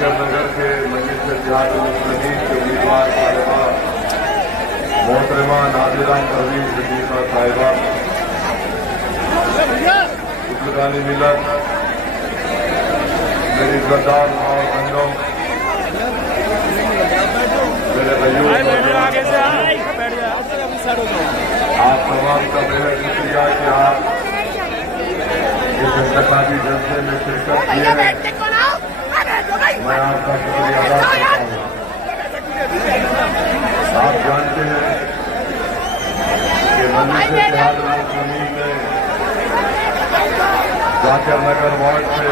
जाकिर नगर के मजलिस इत्तेहाद-उल-मुस्लिमीन के उम्मीदवार साहिबा मोहतरमा नाज़िरा परवीन सिद्दीक़ा साहिबा, बुज़ुर्गान मिल्लत, मेरी इज़्ज़तदार और बहनों, मेरे भाइयों, आप तमाम का बेहद शुक्रिया कि आप इस इंतखाबी जलसे में शिरकत किए हैं। मैं आपका शुक्रिया अदा करता हूँ। आप जानते हैं कि मजलिस इत्तेहाद-उल-मुस्लिमीन ने जाकिर नगर वार्ड से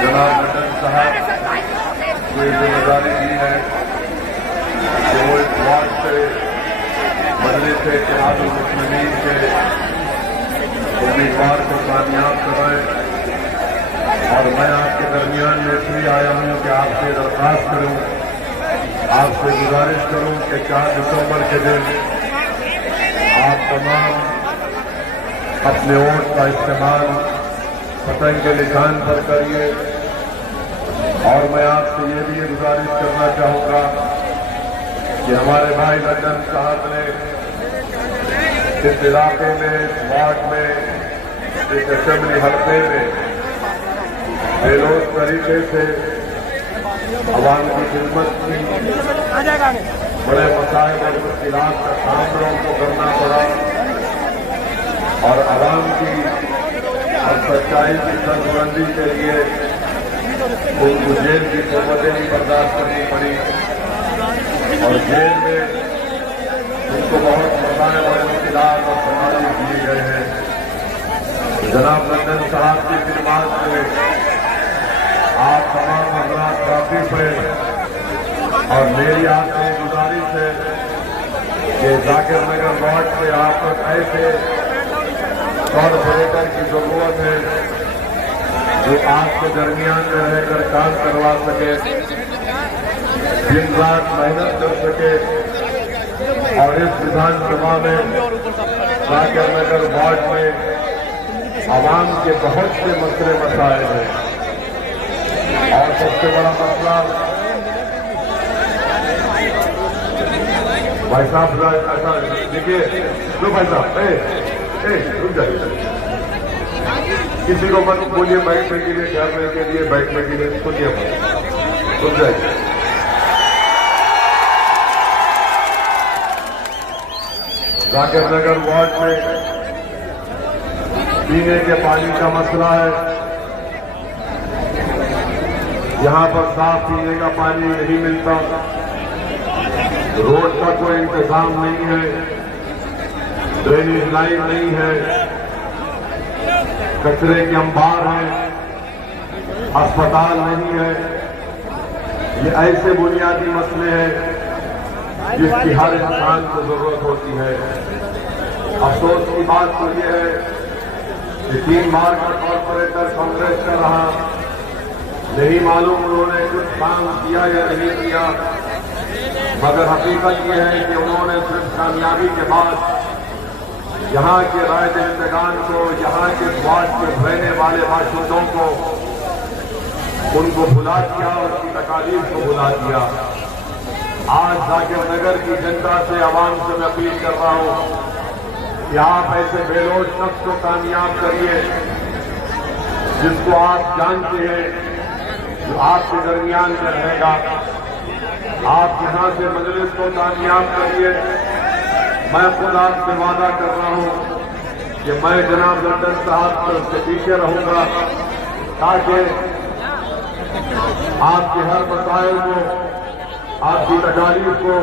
जनाब लंदन साहब को ये जिम्मेदारी दी है कि वो इस वार्ड से मजलिस इत्तेहाद-उल-मुस्लिमीन के उम्मीदवार को कामयाब कराएं। और मैं आपके दरमियान में इसलिए आया हूँ कि आपसे दरख्वास्त करूँ, आपसे गुजारिश करूँ कि 4 दिसंबर के दिन आप तमाम अपने वोट का इस्तेमाल पतंग के निशान पर करिए। और मैं आपसे ये भी गुजारिश करना चाहूँगा कि हमारे भाई लंदन साहब ने इस इलाके में, इस वार्ड में, इस असेंबली हल्के में बेलोस तरीके से अवाम की खिदमत की, बड़े मसाइल और मुश्किलात का सामना उनको करना पड़ा और अवाम की और सच्चाई की सरबुलंदी के लिए उनको जेल की सोबतें भी बर्दाश्त करनी पड़ी और जेल में उनको बहुत मसाइल और मुश्किलात और सवाल दिए गए हैं। जनाब लंदन साहब की खिदमत में आप तमाम हज़रात वाकिफ़ हैं और मेरी आपसे गुजारिश है कि जाकिर नगर वार्ड से आप तक ऐसे कॉर्पोरेटर की जरूरत है जो आपके दरमियान में रहकर काम करवा सके, दिन रात मेहनत कर सके और इस विधानसभा में जाकिर नगर वार्ड में आवाम के बहुत से मसले मसाइल हैं और सबसे बड़ा मसला भाई साहब ऐसा देखिए, लो भाई साहब रुक जाइए, किसी को मत बोलिए बैठने के लिए, ठहरने के लिए, बैठने के लिए, सुनिए रुक जाइए। जाकिर नगर वार्ड में पीने के पानी का मसला है। यहाँ पर साफ पीने का पानी नहीं मिलता, रोड का कोई इंतजाम नहीं है, ड्रेनेज लाइन नहीं है, कचरे के अंबार हैं, अस्पताल नहीं है। ये ऐसे बुनियादी मसले हैं जिसकी हर इंसान को जरूरत होती है। अफसोस की बात तो ये है कि 3 बार का कॉर्पोरेटर कांग्रेस का रहा, नहीं मालूम उन्होंने कुछ काम किया या नहीं किया, मगर हकीकत यह है कि उन्होंने सिर्फ कामयाबी के बाद यहाँ के राय दहिंदगान को, यहाँ के वार्ड में रहने वाले बाशिंदों को, उनको भुला दिया और उनकी तकालीफ को भुला दिया। आज जाकिर नगर की जनता से, आवाम से मैं अपील कर रहा हूँ कि आप ऐसे बेलोस शख्स को कामयाब करिए जिसको आप जानते हैं, जो आपके दरमियान में रहेगा। आप यहाँ से मजलिस को कामयाब करिए। मैं खुद आपसे वादा कर रहा हूँ कि मैं जनाब लंदन साहब के पीछे रहूंगा ताकि आपके हर मसाइल को, आपकी तकालीफ को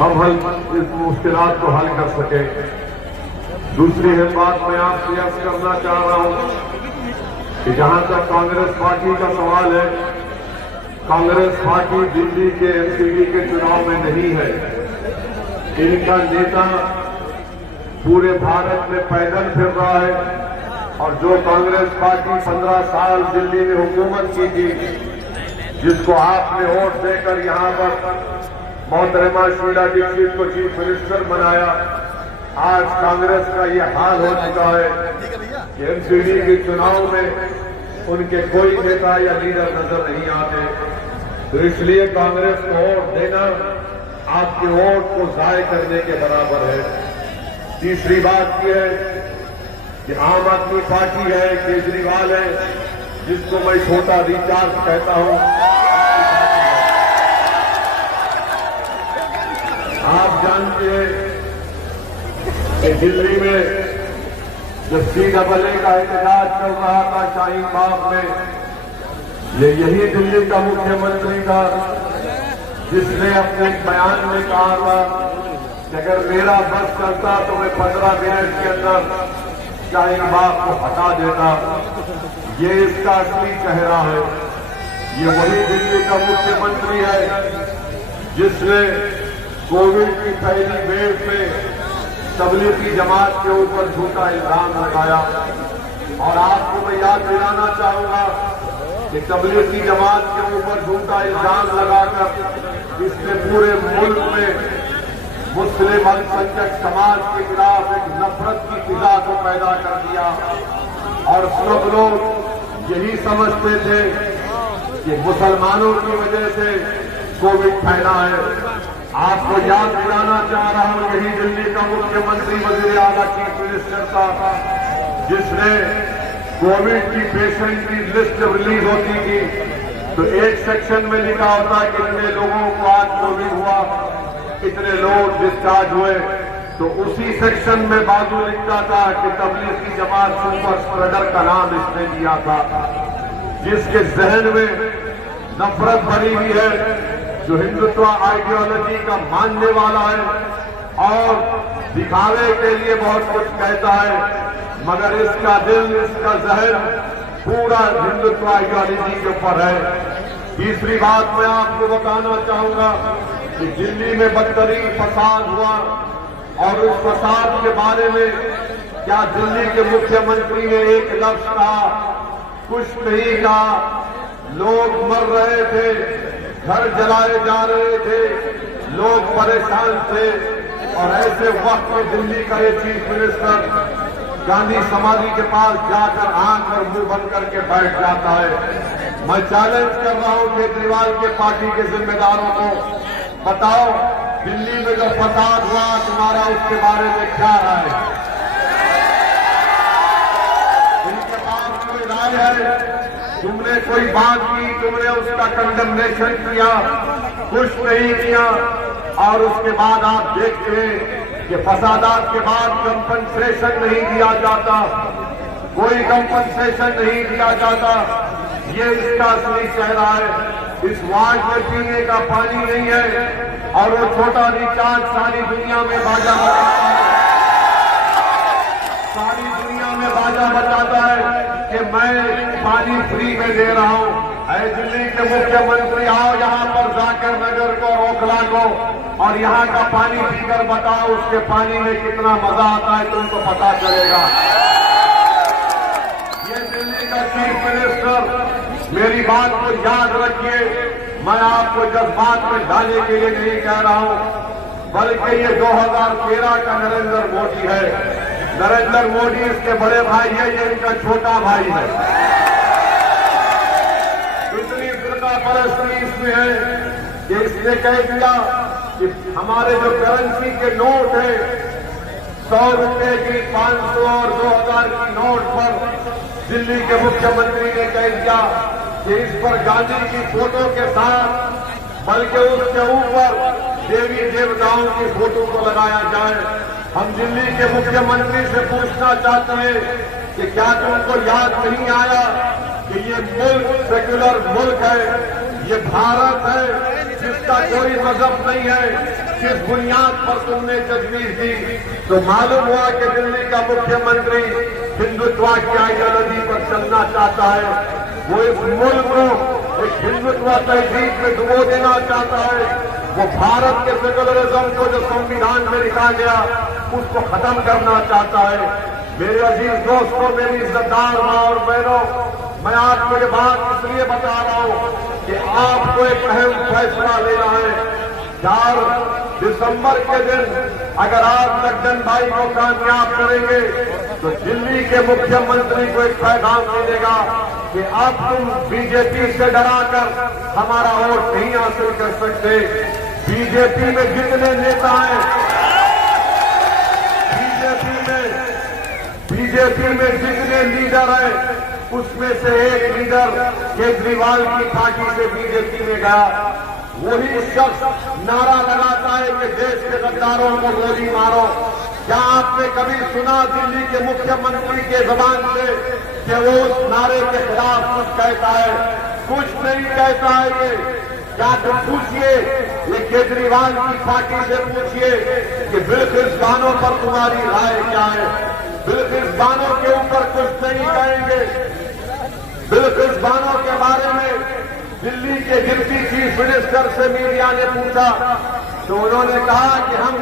हम इस मुश्किलात को हल कर सके। दूसरी बात मैं आपसे अर्ज करना चाह रहा हूं कि जहां तक कांग्रेस पार्टी का सवाल है, कांग्रेस पार्टी दिल्ली के एमसीडी के चुनाव में नहीं है। इनका नेता पूरे भारत में पैदल फिर रहा है और जो कांग्रेस पार्टी 15 साल दिल्ली में हुकूमत की थी, जिसको आपने वोट देकर यहां पर मोहतरमा शीला दीक्षित को चीफ मिनिस्टर बनाया। आज कांग्रेस का ये हाल हो चुका है कि एमसीडी के चुनाव में उनके कोई नेता या लीडर नजर नहीं आते। तो इसलिए कांग्रेस को वोट देना आपके वोट को जाय करने के बराबर है। तीसरी बात यह है कि आम आदमी पार्टी है, केजरीवाल है, जिसको मैं छोटा रिचार्ज कहता हूं। आप जानते हैं कि दिल्ली में जब CAA का एहतजाज चल रहा था शाहीन बाग में, यही दिल्ली का मुख्यमंत्री था जिसने अपने बयान में कहा था कि अगर मेरा बस चलता तो मैं 15 मिनट के अंदर शाहीन बाग को हटा देता। ये इसका असली चेहरा है। ये वही दिल्ली का मुख्यमंत्री है जिसने कोविड की पहली वेव में तबलीगी जमात के ऊपर झूठा इल्जाम लगाया। और आपको मैं याद दिलाना चाहूंगा कि तबलीगी जमात के ऊपर झूठा इल्जाम लगाकर इसने पूरे मुल्क में मुस्लिम अल्पसंख्यक समाज के खिलाफ एक नफरत की फिजा को पैदा कर दिया। और सब लोग यही समझते थे कि मुसलमानों की वजह से कोविड फैला है। आपको याद दिलाना चाह रहा हूं, यही दिल्ली का मुख्यमंत्री वजीर आला चीफ मिनिस्टर था जिसने कोविड की पेशेंट की लिस्ट रिलीज होती थी तो एक सेक्शन में लिखा होता कि इतने लोगों को आज कोविड हुआ, इतने लोग डिस्चार्ज हुए। तो उसी सेक्शन में बाजू लिखता था कि तबलीगी जमात सुपर स्प्रेडर का नाम इसने दिया था। जिसके जहन में नफरत भरी हुई है, जो हिंदुत्व आइडियोलॉजी का मानने वाला है और दिखावे के लिए बहुत कुछ कहता है, मगर इसका दिल, इसका जहन पूरा हिंदुत्व आइडियोलॉजी के ऊपर है। तीसरी बात मैं आपको बताना चाहूंगा कि दिल्ली में बदतरीन फसाद हुआ और उस फसाद के बारे में क्या दिल्ली के मुख्यमंत्री ने एक लफ्ज कहा? कुछ नहीं कहा। लोग मर रहे थे, घर जलाए जा रहे थे, लोग परेशान थे। और ऐसे वक्त में दिल्ली का ये चीफ मिनिस्टर गांधी समाधि के पास जाकर आंख और मुंह बंद करके बैठ जाता है। मैं चैलेंज कर रहा हूं केजरीवाल के पार्टी के जिम्मेदारों को, बताओ दिल्ली में जो फसाद हुआ तुम्हारा उसके बारे में क्या राय है? उनके पास कोई राय है? तुमने कोई बात की, तुमने उसका कंडेमनेशन किया? कुछ नहीं किया। और उसके बाद आप देखते हैं कि फसादात के बाद कंपनसेशन नहीं दिया जाता, कोई कंपनसेशन नहीं दिया जाता। ये इसका असली चेहरा है। इस वार्ड में पीने का पानी नहीं है और वो छोटा रिचार्ज सारी दुनिया में बाजा बजाता है, सारी दुनिया में बाजा बजाता है कि मैं पानी फ्री में दे रहा हूं। ऐ दिल्ली के मुख्यमंत्री, आओ यहां पर जाकर नगर को, ओखला को, और यहां का पानी पीकर बताओ उसके पानी में कितना मजा आता है, तुमको पता चलेगा। ये दिल्ली का चीफ मिनिस्टर, मेरी बात को याद रखिए, मैं आपको जज्बात में डालने के लिए नहीं कह रहा हूं, बल्कि ये 2013 का नरेंद्र मोदी है। नरेंद्र मोदी इसके बड़े भाई है, ये इनका छोटा भाई है। इतनी फिरका परस्ती इसमें है कि इसने कह दिया कि हमारे जो करेंसी के नोट है, 100 रुपए की, 500 और 2000 की नोट पर दिल्ली के मुख्यमंत्री ने कह दिया कि इस पर गांधी की फोटो के साथ, बल्कि उसके ऊपर देवी देवताओं की फोटो को लगाया जाए। हम दिल्ली के मुख्यमंत्री से पूछना चाहते हैं कि क्या तुमको याद नहीं आया कि ये मुल्क सेक्युलर मुल्क है, ये भारत है जिसका कोई मजहब नहीं है, किस बुनियाद पर तुमने तजवीज दी? तो मालूम हुआ कि दिल्ली का मुख्यमंत्री हिंदुत्व की आइडियोलॉजी पर चलना चाहता है। वो इस मुल्क को एक हिंदुत्व तहजीब में डुबो देना चाहता है। वो भारत के सेकुलरिज्म को जो संविधान में लिखा गया उसको खत्म करना चाहता है। मेरे अजीज दोस्तों, मेरी इज्जतदार माँ और बहनों, मैं आपको ये बात इसलिए बता रहा हूं कि आपको एक अहम फैसला लेना है। 4 दिसंबर के दिन अगर आप लड्डन भाई को कामयाब करेंगे तो दिल्ली के मुख्यमंत्री को एक पैगाम मिलेगा कि अब तुम बीजेपी से डराकर हमारा वोट नहीं हासिल कर सकते। बीजेपी में जितने नेता हैं, बीजेपी में जितने लीडर हैं, उसमें से एक लीडर केजरीवाल की पार्टी से बीजेपी में गया। वही शख्स नारा लगाता है कि देश के गद्दारों को गोली मारो। क्या आपने कभी सुना दिल्ली के मुख्यमंत्री के जबान से कि वो उस नारे के खिलाफ कुछ कहता है? कुछ नहीं कहता है ये। क्या तुम पूछिए, ये केजरीवाल की पार्टी से पूछिए कि बिल्किस बानो पर तुम्हारी राय क्या है। बिल्किस बानो के ऊपर कुछ नहीं कहेंगे। बिल्किस बानो के बारे में दिल्ली के डिप्टी चीफ मिनिस्टर से मीडिया ने पूछा तो उन्होंने कहा कि हम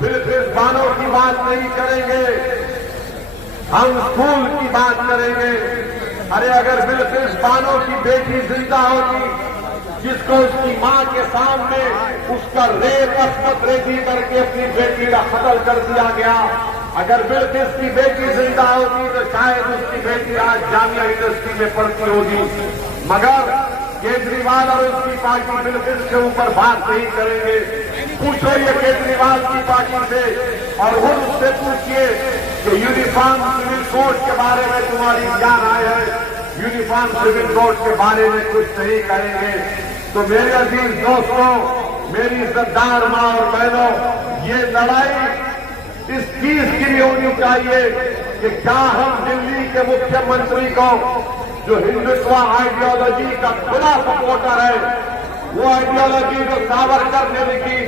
बिल्किस बानो की बात नहीं करेंगे, हम स्कूल की बात करेंगे। अरे अगर बिल्किस बानो की बेटी जिंदा होती, जिसको उसकी मां के सामने उसका रेप अस्पत रेजी करके अपनी बेटी का कत्ल कर दिया गया, अगर बिल्किस की बेटी जिंदा होती तो शायद उसकी बेटी आज जामिया यूनिवर्सिटी में पढ़ती होगी। मगर केजरीवाल और उसकी पार्टी बिल्किस के ऊपर बात नहीं करेंगे। पूछो ये केजरीवाल की पार्टी से और वो उससे पूछिए कि यूनिफॉर्म सिविल कोड के बारे में तुम्हारी क्या राय है। यूनिफॉर्म सिविल कोड के बारे में कुछ नहीं करेंगे। तो मेरे अजीज दोस्तों, मेरी इज्जतदार मां और बहनों, ये लड़ाई इस चीज की होनी चाहिए कि क्या हम दिल्ली के मुख्यमंत्री को, जो हिंदुत्व आइडियोलॉजी का खुला सपोर्टर है, वो आइडियोलॉजी जो सावरकर ने लिखी,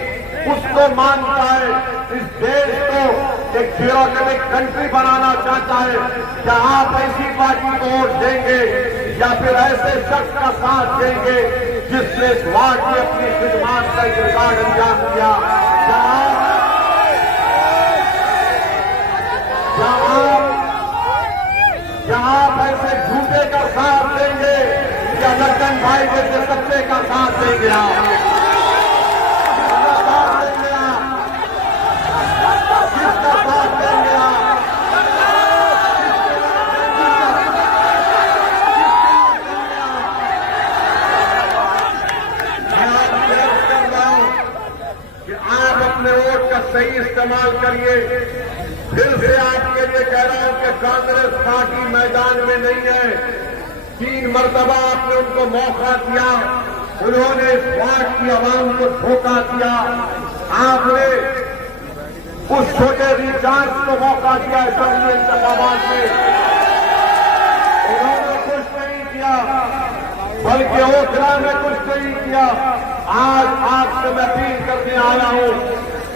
उसको मानता है, इस देश को एक ब्यूरोक्रेटिक कंट्री बनाना चाहता है, क्या आप ऐसी पार्टी को वोट देंगे या फिर ऐसे शख्स का साथ देंगे जिसने इस वार्ड में अपनी खिदमत का एक रिकॉर्ड अंजाम दिया? क्या आप ऐसे झूठे का साथ देंगे या लड्डन भाई जैसे सच्चे का साथ देंगे? आप किसका साथ देंगे? आप किसका साथ देंगे? आप मैं आपसे अर्ज कर रहा हूं कि आप अपने वोट का सही इस्तेमाल करिए। फिर से आपके लिए कह रहा हूं कि कांग्रेस पार्टी मैदान में नहीं है। 3 मरतबा आपने उनको मौका दिया, उन्होंने इस वार्ड की आवाम को धोखा दिया। आपने उस छोटे रिचार्ज को मौका दिया असेंबली इंतखाबात में, उन्होंने कुछ नहीं किया, बल्कि ओखला में कुछ नहीं किया। आज आपसे मैं अपील करने आया हूं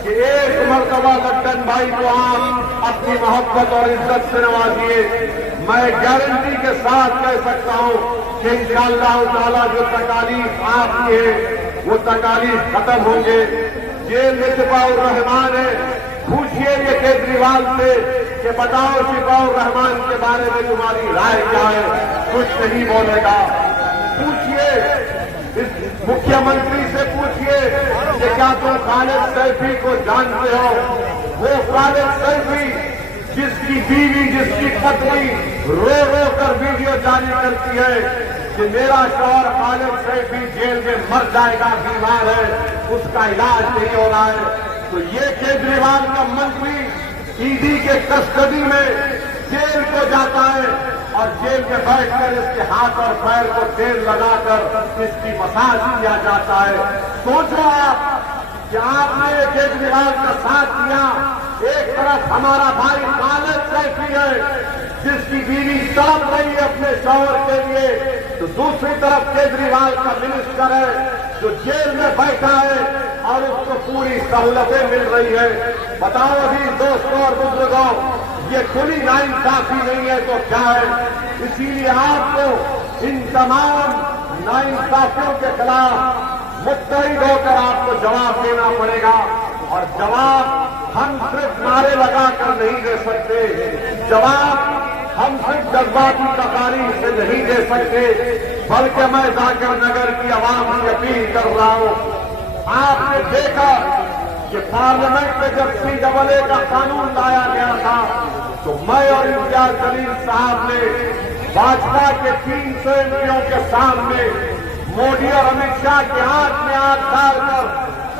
कि एक मरतबा लड्डन भाई को आप अपनी मोहब्बत और इज्जत से नवाजिए। मैं गारंटी के साथ कह सकता हूं कि इंशाअल्लाह ताला जो तकालीफ आपकी है वो तकालीफ खत्म होंगे। जेल में शिफाउर रहमान है, पूछिए ये केजरीवाल से कि बताओ शिफाउर रहमान के बारे में तुम्हारी राय क्या है? कुछ नहीं बोलेगा। पूछिए इस मुख्यमंत्री से, पूछिए कि क्या तुम खालिद सैफी को जानते हो? वो खालिद सैफी जिसकी बीवी, जिसकी पत्नी रो रो कर वीडियो जारी करती है कि मेरा शौहर खालिद सैफी जेल में मर जाएगा, बीमार है, उसका इलाज नहीं हो रहा है। तो ये केजरीवाल का मंत्री ईडी के कस्टडी में जेल को जाता है और जेल में बैठकर इसके हाथ और पैर को तेल लगाकर इसकी मसाज किया जाता है। सोचो आप कि आपने केजरीवाल का साथ दिया। एक तरफ हमारा भाई खालिद सैफी है जिसकी बीवी तड़प रही है अपने शौहर के लिए, तो दूसरी तरफ केजरीवाल का मिनिस्टर है जो जेल में बैठा है और उसको पूरी सहूलतें मिल रही है। बताओ अभी दोस्तों और बुजुर्गों, ये खुली नाइंसाफी नहीं है तो क्या है? इसीलिए आपको इन तमाम नाइंसाफियों के खिलाफ मुत्तहिद होकर आपको जवाब देना पड़ेगा। और जवाब हम सिर्फ नारे लगाकर नहीं दे सकते, जवाब हम सिर्फ जज्बाती तकारीर से नहीं दे सकते, बल्कि मैं जाकिर नगर की आवाम से अपील कर रहा हूं, आपने देखा कि पार्लियामेंट में जब CAA का कानून लाया गया था तो मैं और इम्तियाज जलील साहब ने भाजपा के 300 एमपीओं के सामने मोदी और अमित शाह के हाथ में हाथ डालकर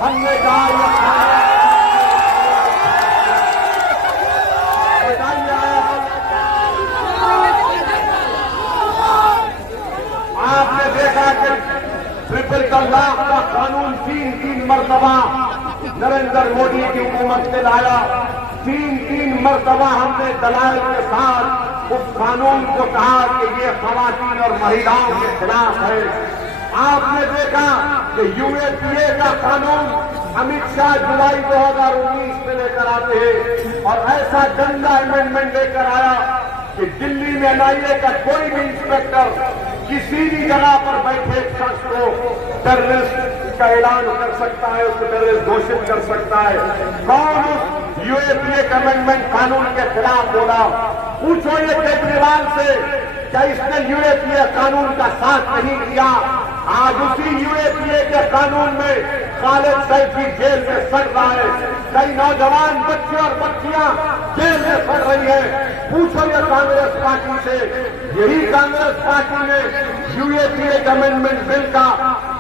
हमने कहा आपने देखा कि ट्रिपल तलाक का कानून तीन मरतबा नरेंद्र मोदी की हुकूमत ने लाया। तीन मरतबा हमने दलाल के साथ उस कानून को कहा कि ये खवातीन और महिलाओं के खिलाफ है। आपने देखा कि UAPA का कानून अमित शाह जुलाई 2019 में लेकर आते हैं और ऐसा गंदा अमेंडमेंट लेकर आया कि दिल्ली में NIA का कोई भी इंस्पेक्टर किसी भी जगह पर बैठे शख्स को टेररिस्ट का ऐलान कर सकता है, उसको टेररिस्ट घोषित कर सकता है। कौन उस UAPA अमेंडमेंट कानून के खिलाफ बोला? पूछो ये केजरीवाल से, क्या इसने UAPA कानून का साथ नहीं दिया? आज उसी UAPA के कानून में खालिद सैफी जेल में सड़ रहा है, कई नौजवान बच्चे और बच्चियां जेल में सड़ रही है। पूछो ये कांग्रेस पार्टी से, यही कांग्रेस पार्टी ने UAPA अमेंडमेंट बिल का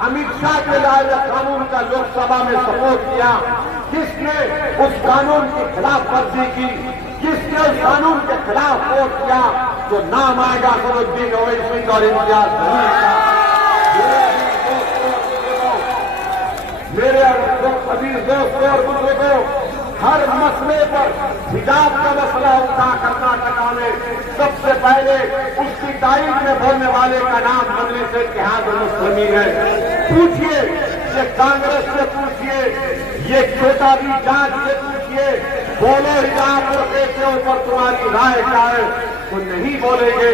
अमित शाह के लाए कानून का लोकसभा में सपोर्ट किया। किसने उस कानून की खिलाफ वर्जी की? किसने उस कानून के खिलाफ वोट किया? तो नाम आएगा असदुद्दीन ओवैसी और इम्तियाज जलील का। मेरे अजीज दोस्तों और बुजुर्गों, हर मसले पर हिजाब का मसला उठा कर्नाटका में सबसे पहले उसकी तारीख में बोलने वाले का नाम बनने से इत्तेहाद मुस्लिमीन है। पूछिए ये कांग्रेस से, पूछिए ये छोटा भी जांच से पूछिए, बोलो हिजाब और के ऊपर तुम्हारी राय क्या है? तो नहीं बोलेंगे।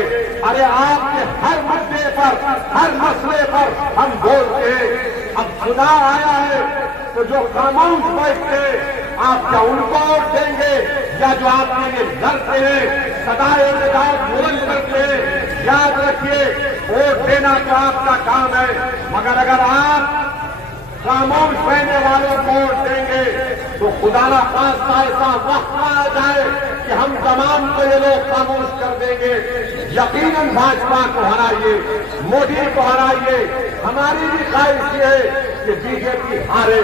अरे आपके हर मुद्दे पर, हर मसले पर हम बोलते हैं। अब चुनाव आया है तो जो खामोश बैठते आप क्या उनको वोट देंगे या जो आपके लिए लड़ते हैं, सदाए बुलंद करते हैं? याद रखिए, वोट देना तो आपका काम है, मगर अगर आप खामोश रहने वालों को वोट देंगे तो खुदा ना खास्ता ऐसा वक्त आ जाए कि हम तमाम को ये लोग खामोश कर देंगे। यकीनन भाजपा को हराइए, मोदी को हराइए। हमारी भी ख्वाहिश ये है कि बीजेपी हारे,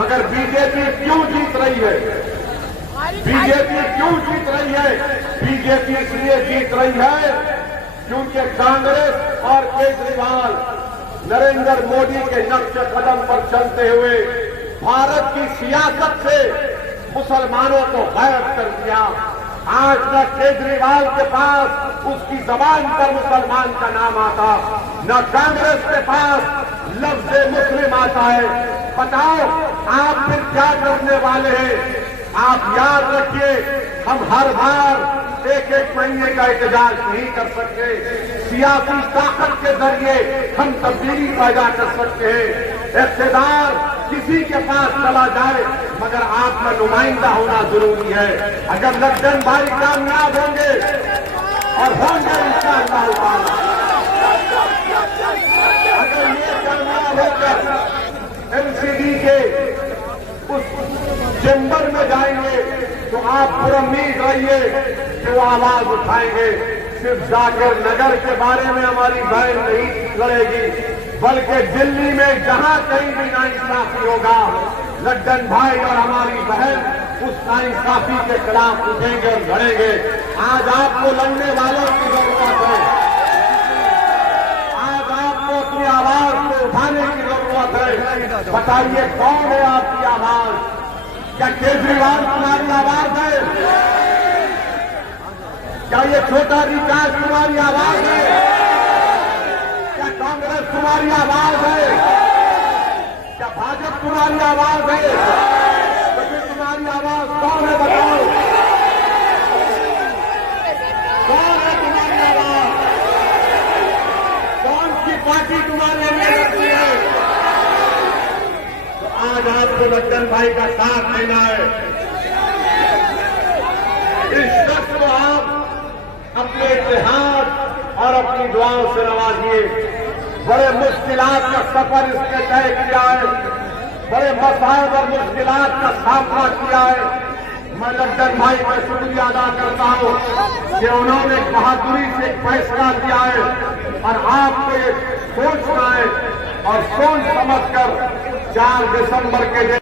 मगर बीजेपी क्यों जीत रही है? बीजेपी क्यों जीत रही है? बीजेपी इसलिए जीत रही है क्योंकि कांग्रेस और केजरीवाल नरेंद्र मोदी के नक्श कदम पर चलते हुए भारत की सियासत से मुसलमानों को गायब कर दिया। आज न केजरीवाल के पास उसकी जबान पर मुसलमान का नाम आता, न कांग्रेस के पास लफ्ज मुस्लिम आता है। बताओ आप फिर क्या करने वाले हैं? आप याद रखिए, हम हर बार एक महीने का एहतजाज नहीं कर सकते। सियासी ताकत के जरिए हम तब्दीली पैदा कर सकते हैं। इख्तियार किसी के पास चला जाए, मगर आपका नुमाइंदा होना जरूरी है। अगर लड्डन भाई कामयाब होंगे और होंगे इंशाअल्लाह ताला, अगर ये कामयाब होकर एमसीडी के उस चैम्बर में जाएंगे तो आप पुरुम्मीद रहिए कि वो आवाज उठाएंगे। सिर्फ जाकिर नगर के बारे में हमारी बहन नहीं लड़ेगी, बल्कि दिल्ली में जहां कहीं भी नाइंसाफी होगा, लड्डन भाई और हमारी बहन उस नाइंसाफी के खिलाफ उठेंगे और लड़ेंगे। आज आपको लड़ने वालों की जरूरत है। आज आपको अपनी आवाज को उठाने की जरूरत है। बताइए कौन है आपकी आवाज? क्या केजरीवाल तुम्हारी आवाज है? क्या ये छोटा विकास तुम्हारी आवाज है? क्या कांग्रेस तुम्हारी आवाज है? क्या भाजपा तुम्हारी आवाज है? तो फिर तुम्हारी आवाज कौन है? बताओ कौन है तुम्हारी आवाज? कौन सी पार्टी तुम्हारे लिए लड़ती है? तो आज आपको लड्डन भाई का साथ देना है। इस शख्स को आप अपने इतिहास और अपनी दुआओं से नवाजिए। बड़े मुश्किलात का सफर इसने तय किया है। बड़े मसाइब और मुश्किलात का सामना किया है। मैं लड्डन भाई का शुक्रिया अदा करता हूँ कि उन्होंने बहादुरी से फैसला किया है और आपको ये सोचना है और सोच समझकर 4 दिसंबर के दिन